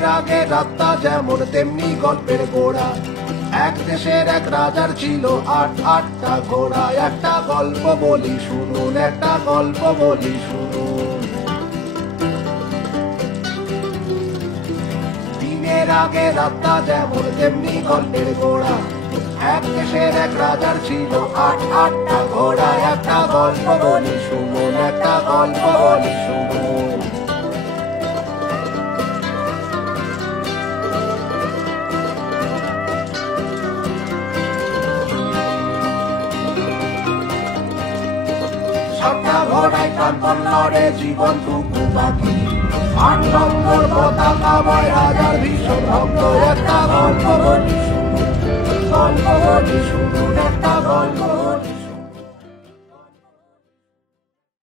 দিনের আগে রাতটা যেমন তেমনি গল্পের গোড়া। এক দেশের এক রাজার ছিল আটটা ঘোড়া। একটা গল্প বলি শুনুন, একটা গল্প বলি শুনুন। দিনের আগে রাতটা যেমন তেমনি গল্পের গোড়া। এক দেশের এক রাজার ছিল আটটা ঘোড়া। একটা গল্প বলি শুনুন, একটা গল্প বলি শুনুন। সাতটা ঘোড়ায় প্রাণপণ লড়ে জীবনটুকু বাকি। ৮ নম্বর পতাকা বয় রাজার ভীষণ ভক্ত। একটা গল্প বলি শুনুন, গল্প বলি শুনুন, একটা গল্প